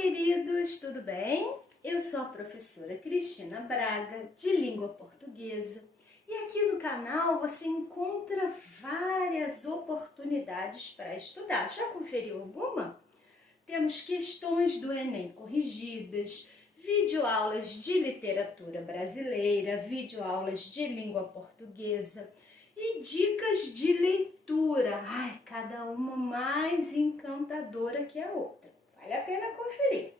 queridos, tudo bem? Eu sou a professora Cristina Braga, de Língua Portuguesa, e aqui no canal você encontra várias oportunidades para estudar. Já conferiu alguma? Temos questões do Enem corrigidas, videoaulas de literatura brasileira, videoaulas de língua portuguesa e dicas de leitura. Ai, cada uma mais encantadora que a outra. Vale a pena conferir.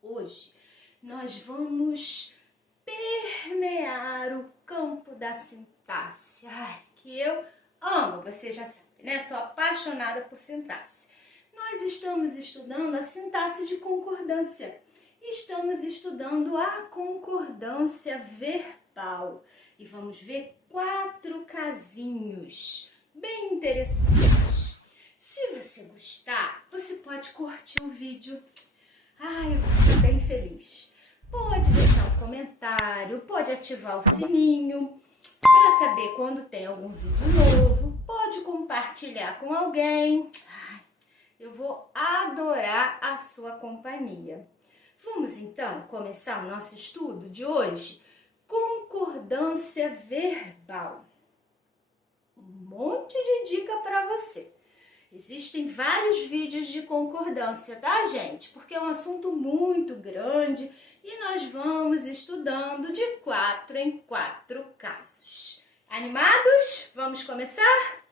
Hoje nós vamos permear o campo da sintaxe. Ai, que eu amo, você já sabe, né? Sou apaixonada por sintaxe. Nós estamos estudando a sintaxe de concordância. Estamos estudando a concordância verbal. E vamos ver 4 casinhos bem interessantes. Se você gostar, você pode curtir o vídeo. Ai, eu vou ficar bem feliz. Pode deixar um comentário, pode ativar o sininho para saber quando tem algum vídeo novo. Pode compartilhar com alguém. Ai, eu vou adorar a sua companhia. Vamos então começar o nosso estudo de hoje? Concordância verbal. Um monte de dica para você. Existem vários vídeos de concordância, tá, gente? Porque é um assunto muito grande e nós vamos estudando de 4 em 4 casos. Animados? Vamos começar?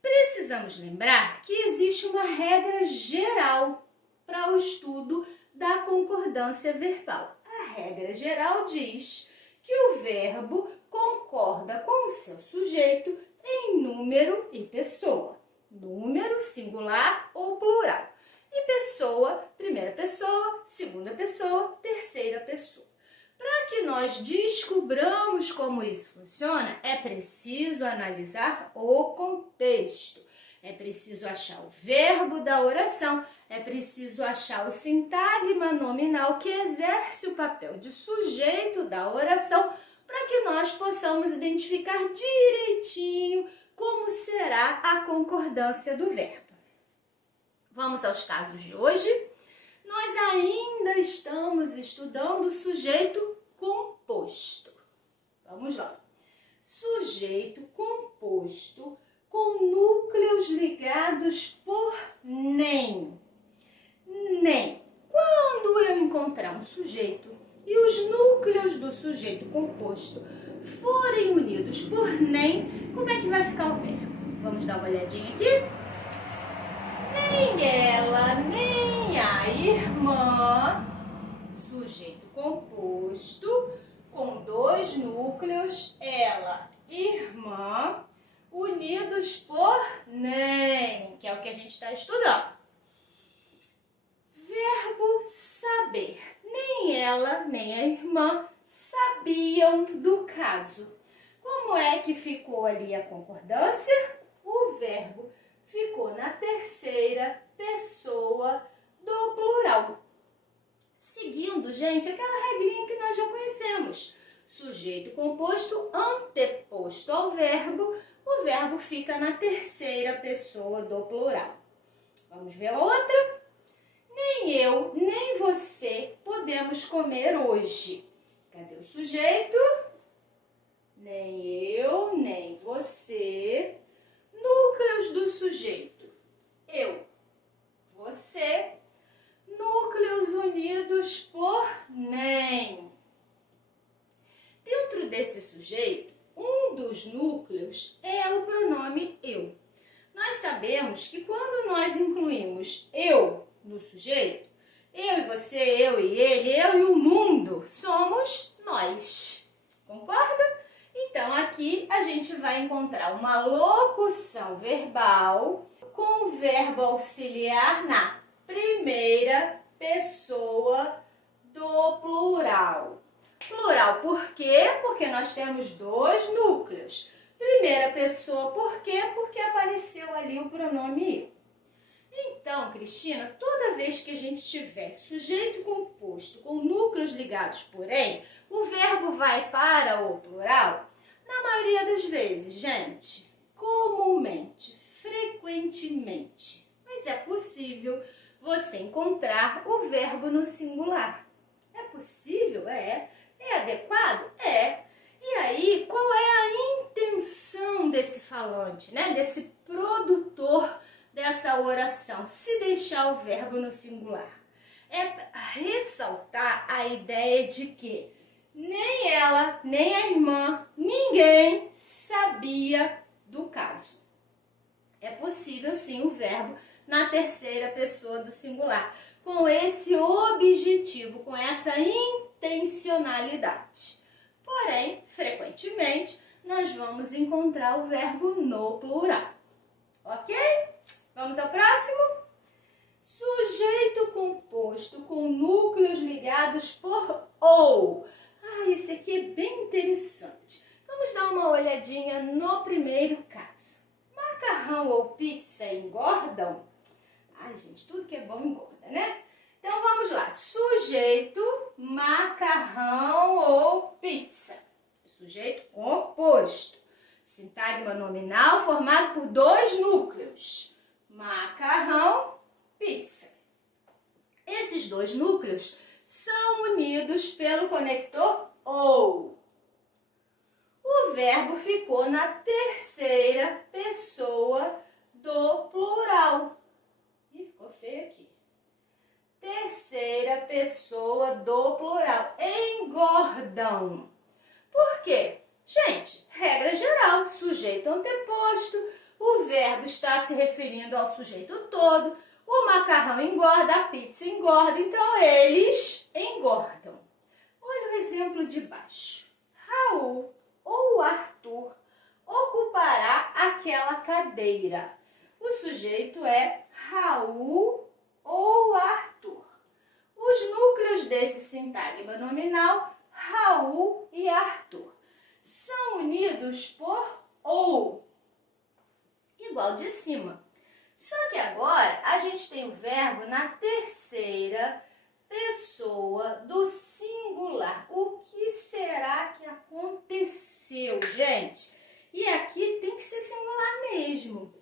Precisamos lembrar que existe uma regra geral para o estudo da concordância verbal. A regra geral diz que o verbo concorda com o seu sujeito em número e pessoa. Número, singular ou plural. E pessoa, primeira pessoa, segunda pessoa, terceira pessoa. Para que nós descobramos como isso funciona, é preciso analisar o contexto. É preciso achar o verbo da oração, é preciso achar o sintagma nominal que exerce o papel de sujeito da oração, para que nós possamos identificar direitinho como será a concordância do verbo. Vamos aos casos de hoje. Nós ainda estamos estudando o sujeito composto. Vamos lá. Sujeito composto com núcleos ligados por nem. Nem. Quando eu encontrar um sujeito e os núcleos do sujeito composto forem unidos por nem, como é que vai ficar o verbo? Vamos dar uma olhadinha aqui? Nem ela, nem a irmã, sujeito composto com 2 núcleos, ela, irmã, unidos por nem, que é o que a gente está estudando. Verbo saber. Nem ela, nem a irmã sabiam do caso. Como é que ficou ali a concordância? O verbo ficou na terceira pessoa do plural. Seguindo, gente, aquela regrinha que nós já conhecemos. Sujeito composto anteposto ao verbo, o verbo fica na terceira pessoa do plural. Vamos ver a outra? Nem eu, nem você podemos comer hoje. Cadê o sujeito? Nem eu, nem você. Núcleos do sujeito. Eu, você. Núcleos unidos por nem. Dentro desse sujeito, um dos núcleos é o pronome eu. Nós sabemos que quando nós incluímos eu no sujeito, eu e você, eu e ele, eu e o mundo, somos nós. Concorda? Então, aqui a gente vai encontrar uma locução verbal com o verbo auxiliar na primeira pessoa do plural. Plural por quê? Porque nós temos 2 núcleos. Primeira pessoa por quê? Porque apareceu ali o pronome eu. Então, Cristina, toda vez que a gente tiver sujeito composto com núcleos ligados por em, o verbo vai para o plural? Na maioria das vezes, gente, comumente, frequentemente. Mas é possível você encontrar o verbo no singular. É possível? É. É adequado? É. E aí, qual é a intenção desse falante, né? Desse produtor dessa oração, se deixar o verbo no singular? É ressaltar a ideia de que nem ela, nem a irmã, ninguém sabia do caso. É possível sim o verbo na terceira pessoa do singular, com esse objetivo, com essa intencionalidade. Porém, frequentemente, nós vamos encontrar o verbo no plural. Ok? Vamos ao próximo? Sujeito composto com núcleos ligados por ou. Esse aqui é bem interessante. Vamos dar uma olhadinha no primeiro caso. Macarrão ou pizza engordam? Gente, tudo que é bom engorda, né? Então, vamos lá. Sujeito, macarrão ou pizza. Sujeito composto. Sintagma nominal formado por dois núcleos. Macarrão, pizza. Esses dois núcleos são unidos pelo conector ou. O verbo ficou na terceira pessoa do plural. Ficou feio aqui. Terceira pessoa do plural. Engordam. Por quê? Gente, regra geral, sujeito anteposto, o verbo está se referindo ao sujeito todo, o macarrão engorda, a pizza engorda, então eles engordam. Olha o exemplo de baixo. Raul ou Arthur ocupará aquela cadeira. O sujeito é Raul ou Arthur. Os núcleos desse sintagma nominal, Raul e Arthur, são unidos por ou, igual de cima. Só que agora a gente tem o verbo na terceira pessoa do singular. O que será que aconteceu, gente? E aqui tem que ser singular mesmo.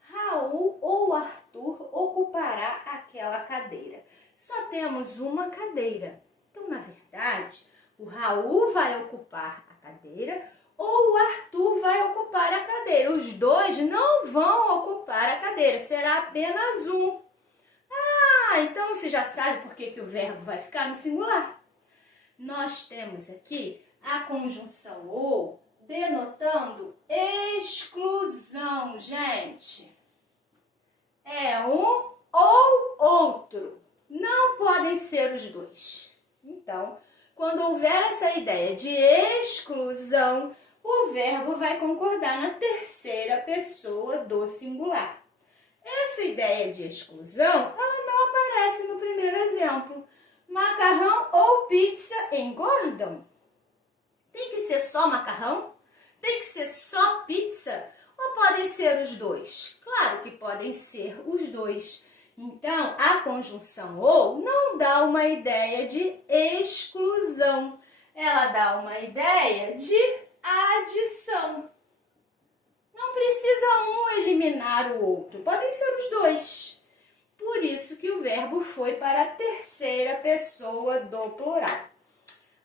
Raul ou Arthur ocupará aquela cadeira. Só temos uma cadeira. Então, na verdade, o Raul vai ocupar a cadeira ou o Arthur vai ocupar a cadeira. Os dois não vão ocupar a cadeira, será apenas um. Então você já sabe por que o verbo vai ficar no singular. Nós temos aqui a conjunção ou denotando exclusão, gente. É um ou outro. Não podem ser os dois. Então, quando houver essa ideia de exclusão, o verbo vai concordar na terceira pessoa do singular. Essa ideia de exclusão, ela não aparece no primeiro exemplo. Macarrão ou pizza engordam? Tem que ser só macarrão? Tem que ser só pizza? Ou podem ser os dois? Claro que podem ser os dois. Então, a conjunção ou não dá uma ideia de exclusão. Ela dá uma ideia de adição. Não precisa um eliminar o outro, podem ser os dois. Por isso que o verbo foi para a terceira pessoa do plural.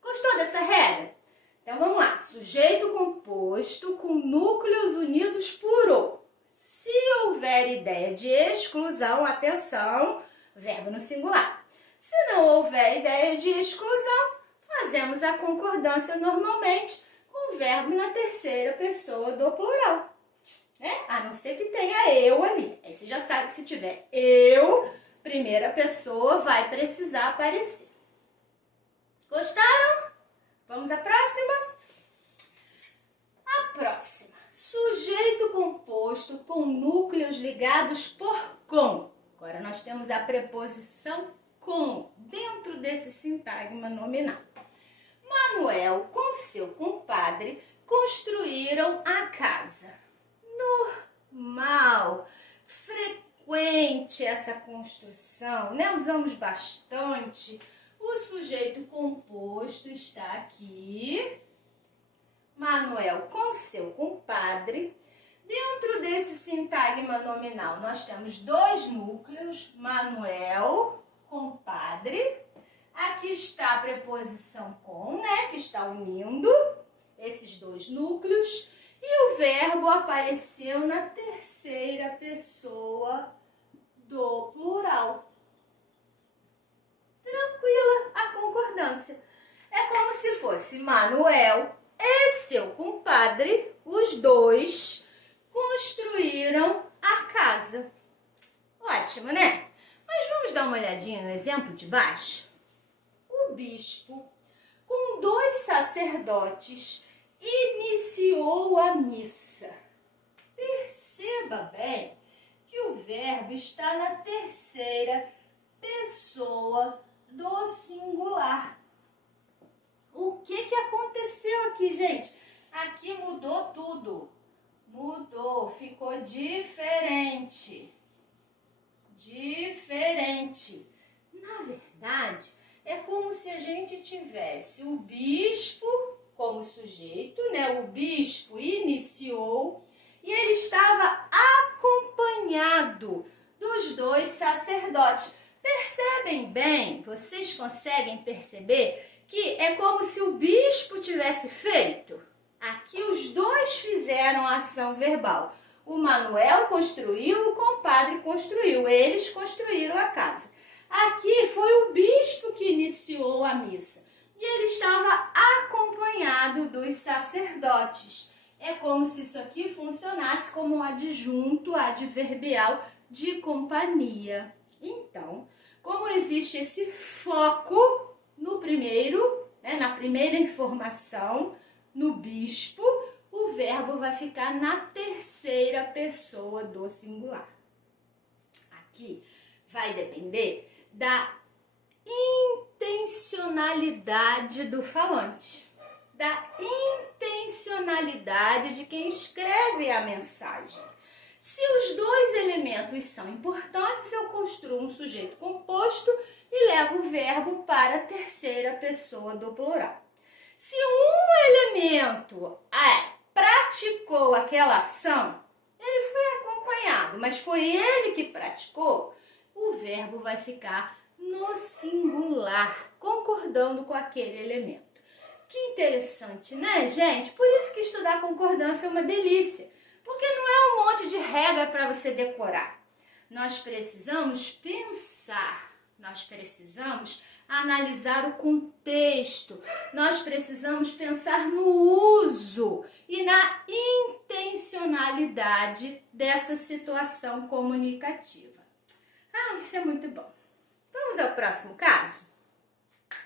Gostou dessa regra? Então vamos lá. Sujeito composto com núcleos unidos por ou. Se houver ideia de exclusão, atenção, verbo no singular. Se não houver ideia de exclusão, fazemos a concordância normalmente com o verbo na terceira pessoa do plural. A não ser que tenha eu ali. Aí você já sabe que se tiver eu, primeira pessoa, vai precisar aparecer. Gostaram? Vamos à próxima? A próxima. Sujeito composto com núcleos ligados por com. Agora nós temos a preposição com dentro desse sintagma nominal. Manuel com seu compadre construíram a casa. Normal, frequente essa construção, né? Usamos bastante. O sujeito composto está aqui. Manuel com seu compadre Dentro desse sintagma nominal, nós temos dois núcleos, Manuel, compadre. Aqui está a preposição com, né, que está unindo esses dois núcleos. E o verbo apareceu na terceira pessoa do plural. Tranquila a concordância. É como se fosse Manuel e seu compadre, os dois construíram a casa. Ótimo, né? Mas vamos dar uma olhadinha no exemplo de baixo? O bispo, com dois sacerdotes, iniciou a missa. Perceba bem que o verbo está na terceira pessoa do singular. O que aconteceu aqui, gente? Aqui mudou tudo. Mudou, ficou diferente. Diferente. Na verdade, é como se a gente tivesse o bispo como sujeito, né? O bispo iniciou e ele estava acompanhado dos dois sacerdotes. Percebem bem? Vocês conseguem perceber que é como se o bispo tivesse feito? Aqui os dois fizeram a ação verbal. O Manuel construiu, o compadre construiu. Eles construíram a casa. Aqui foi o bispo que iniciou a missa. E ele estava acompanhado dos sacerdotes. É como se isso aqui funcionasse como um adjunto adverbial de companhia. Então, como existe esse foco no primeiro, né, na primeira informação, no bispo, o verbo vai ficar na terceira pessoa do singular. Aqui vai depender da intencionalidade do falante, da intencionalidade de quem escreve a mensagem. Se os dois elementos são importantes, eu construo um sujeito composto e levo o verbo para a terceira pessoa do plural. Se um elemento praticou aquela ação, ele foi acompanhado, mas foi ele que praticou, o verbo vai ficar no singular, concordando com aquele elemento. Que interessante, né, gente? Por isso que estudar concordância é uma delícia, porque não é um monte de regra para você decorar. Nós precisamos pensar, nós precisamos analisar o contexto, nós precisamos pensar no uso e na intencionalidade dessa situação comunicativa. Isso é muito bom. Vamos ao próximo caso?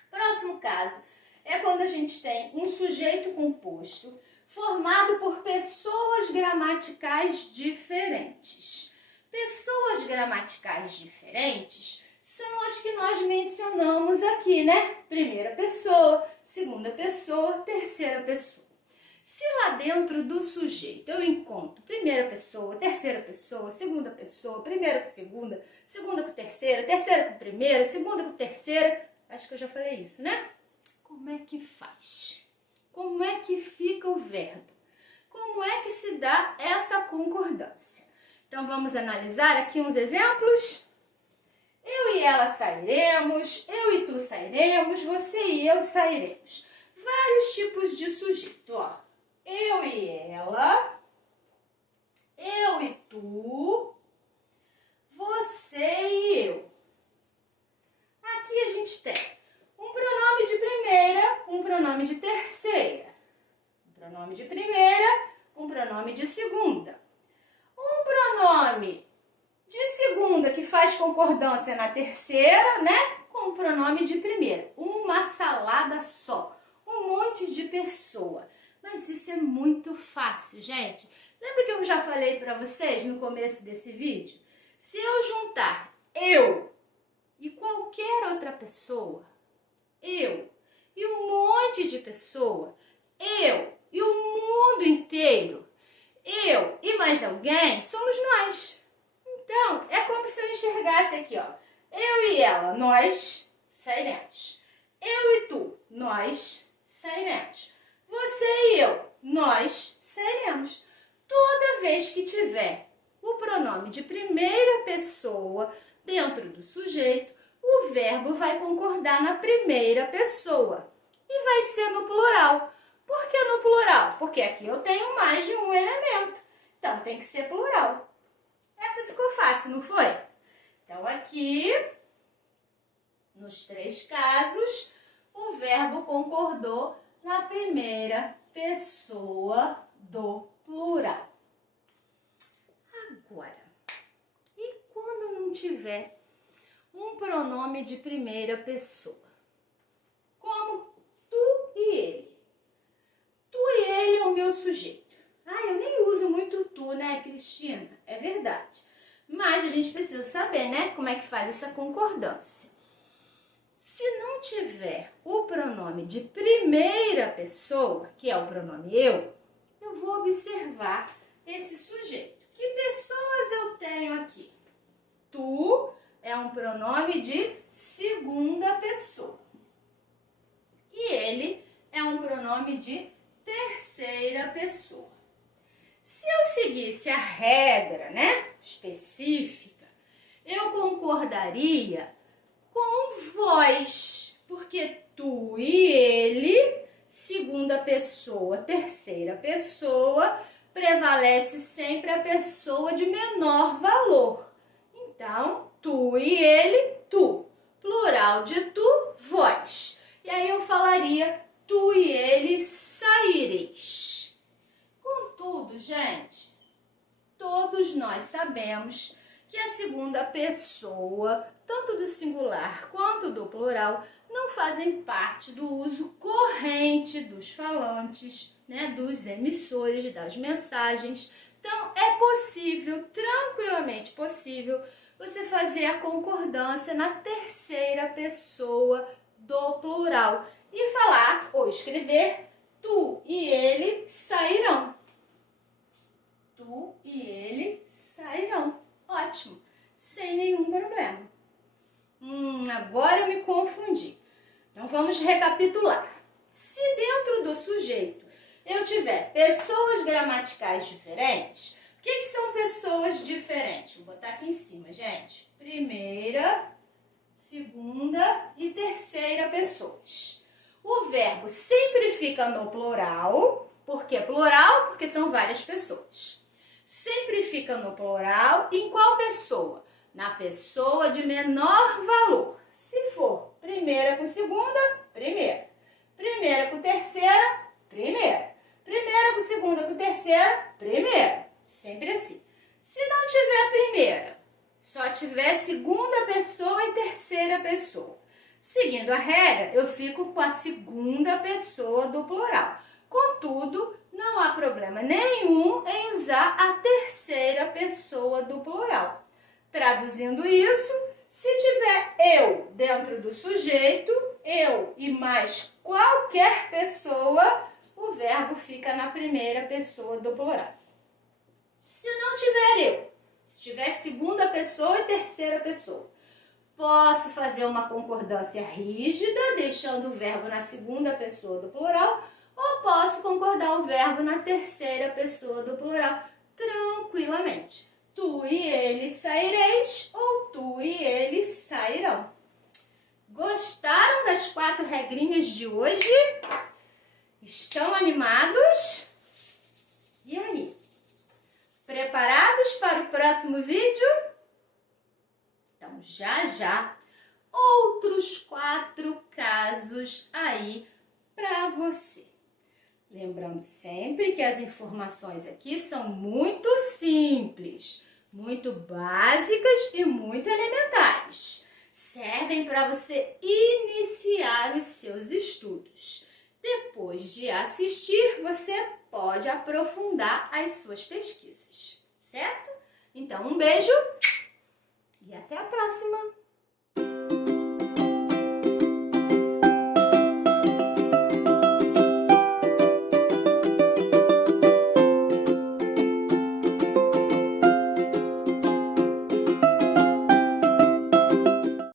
Próximo caso é quando a gente tem um sujeito composto formado por pessoas gramaticais diferentes. Pessoas gramaticais diferentes são as que nós mencionamos aqui, né? Primeira pessoa, segunda pessoa, terceira pessoa. Se lá dentro do sujeito eu encontro primeira pessoa, terceira pessoa, segunda pessoa, primeira com segunda, segunda com terceira, terceira com primeira, segunda com terceira, acho que eu já falei isso, né? Como é que faz? Como é que fica o verbo? Como é que se dá essa concordância? Então vamos analisar aqui uns exemplos? Eu e ela sairemos, eu e tu sairemos, você e eu sairemos. Vários tipos de sujeito, ó. Eu e ela, eu e tu, você e eu. Aqui a gente tem um pronome de primeira, um pronome de terceira. Um pronome de primeira, um pronome de segunda. Um pronome de segunda que faz concordância na terceira, né? Com o pronome de primeira. Uma salada só. Um monte de pessoa. Mas isso é muito fácil, gente. Lembra que eu já falei para vocês no começo desse vídeo? Se eu juntar eu e qualquer outra pessoa, eu e um monte de pessoa, eu e o mundo inteiro, eu e mais alguém, somos nós. Então, é como se eu enxergasse aqui, ó. Eu e ela, nós sairemos. Eu e tu, nós sairemos. Você e eu, nós sairemos. Toda vez que tiver o pronome de primeira pessoa dentro do sujeito, o verbo vai concordar na primeira pessoa e vai ser no plural. Por que no plural? Porque aqui eu tenho mais de um elemento, então tem que ser plural. Essa ficou fácil, não foi? Então aqui, nos 3 casos, o verbo concordou na primeira pessoa do plural. Agora, e quando não tiver um pronome de primeira pessoa? Como tu e ele. Tu e ele é o meu sujeito. Eu nem uso muito tu, né, Cristina? É verdade. Mas a gente precisa saber, né, como é que faz essa concordância. Se não tiver o pronome de primeira pessoa, que é o pronome eu vou observar esse sujeito. Que pessoas eu tenho aqui? Tu é um pronome de segunda pessoa. E ele é um pronome de terceira pessoa. Se eu seguisse a regra, né, específica, eu concordaria com vós, porque tu e ele, segunda pessoa, terceira pessoa, prevalece sempre a pessoa de menor valor. Então, tu e ele, tu. Plural de tu, vós. E aí eu falaria, tu e ele saireis. Contudo, gente, todos nós sabemos que a segunda pessoa, tanto do singular quanto do plural, não fazem parte do uso corrente dos falantes, né, dos emissores das mensagens. Então, é possível, tranquilamente possível, você fazer a concordância na terceira pessoa do plural e falar ou escrever tu e ele sairão. Tu e ele sairão. Ótimo, sem nenhum problema. Agora eu me confundi. Então vamos recapitular. Se dentro do sujeito eu tiver pessoas gramaticais diferentes, o que são pessoas diferentes? Vou botar aqui em cima, gente. Primeira, segunda e terceira pessoas. O verbo sempre fica no plural. Por que plural? Porque são várias pessoas. Sempre fica no plural. Em qual pessoa? Na pessoa de menor valor. Se for primeira com segunda, primeira. Primeira com terceira, primeira. Primeira com segunda com terceira, primeira. Sempre assim. Se não tiver primeira, só tiver segunda pessoa e terceira pessoa. Seguindo a regra, eu fico com a segunda pessoa do plural. Contudo, não há problema nenhum em usar a terceira pessoa do plural. Traduzindo isso, se tiver eu dentro do sujeito, eu e mais qualquer pessoa, o verbo fica na primeira pessoa do plural. Se não tiver eu, se tiver segunda pessoa e terceira pessoa, posso fazer uma concordância rígida, deixando o verbo na segunda pessoa do plural, ou posso concordar o verbo na terceira pessoa do plural tranquilamente. Tu e ele saireis ou tu e eles sairão. Gostaram das 4 regrinhas de hoje? Estão animados? E aí? Preparados para o próximo vídeo? Então, já, outros 4 casos aí para você. Lembrando sempre que as informações aqui são muito simples, muito básicas e muito elementares. Servem para você iniciar os seus estudos. Depois de assistir, você pode aprofundar as suas pesquisas, certo? Então, um beijo e até a próxima!